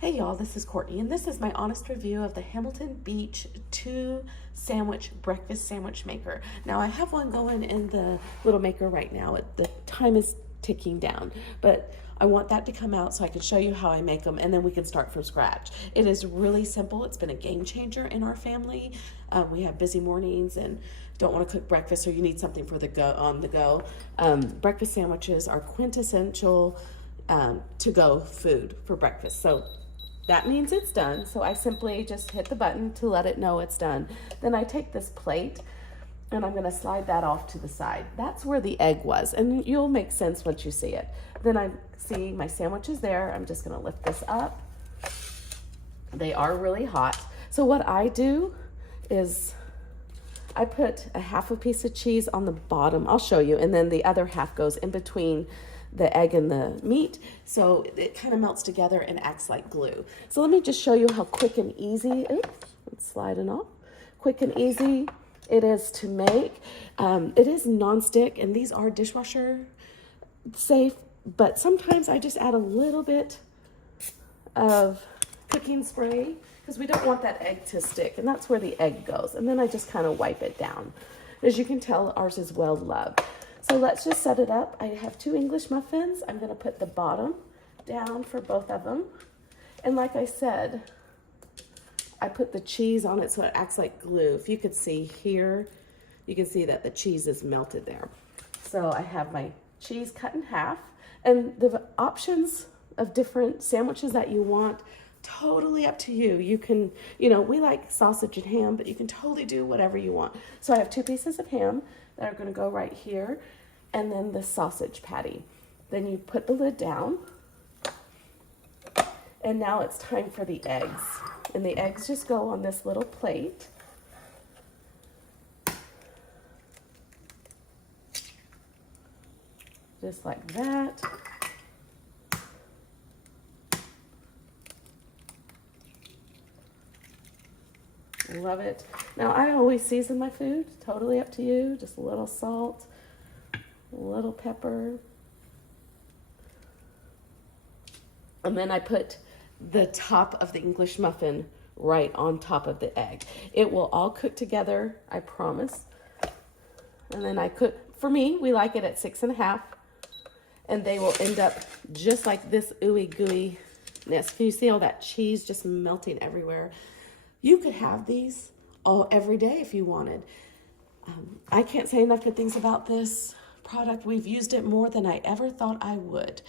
Hey y'all, this is Courtney, and this is my honest review of the Hamilton Beach 2 sandwich breakfast sandwich maker. Now I have one going in the little maker right now. The time is ticking down, but I want that to come out so I can show you how I make them, and then we can start from scratch. It is really simple. It's been a game changer in our family. We have busy mornings and don't want to cook breakfast, or you need something for the go on the go. Breakfast sandwiches are quintessential to-go food for breakfast. So that means it's done. So I simply just hit the button to let it know it's done. Then I take this plate and I'm gonna slide that off to the side. That's where the egg was, and you'll make sense once you see it. Then I see my sandwich is there. I'm just gonna lift this up. They are really hot. So what I do is I put a half a piece of cheese on the bottom. I'll show you. And then the other half goes in between the egg and the meat, so it kind of melts together and acts like glue. So let me just show you how quick and easy, it's sliding off, quick and easy it is to make. It is non-stick, and these are dishwasher safe, but sometimes I just add a little bit of cooking spray because we don't want that egg to stick, and that's where the egg goes. And then I just kind of wipe it down. As you can tell, ours is well loved. So let's just set it up. I have 2 English muffins. I'm gonna put the bottom down for both of them. And like I said, I put the cheese on it so it acts like glue. If you could see here, you can see that the cheese is melted there. So I have my cheese cut in half, and the options of different sandwiches that you want, totally up to you. You can, we like sausage and ham, but you can totally do whatever you want. So I have 2 pieces of ham that are gonna go right here, and then the sausage patty. Then you put the lid down, and now it's time for the eggs. And the eggs just go on this little plate. Just like that. Love it. Now I always season my food, totally up to you. Just a little salt, a little pepper. And then I put the top of the English muffin right on top of the egg. It will all cook together, I promise. And then I cook, for me, we like it at 6.5, and they will end up just like this ooey gooey-ness. Can you see all that cheese just melting everywhere? You could have these every day if you wanted. I can't say enough good things about this product. We've used it more than I ever thought I would.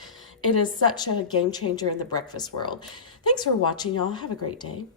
It is such a game changer in the breakfast world. Thanks for watching, y'all. Have a great day.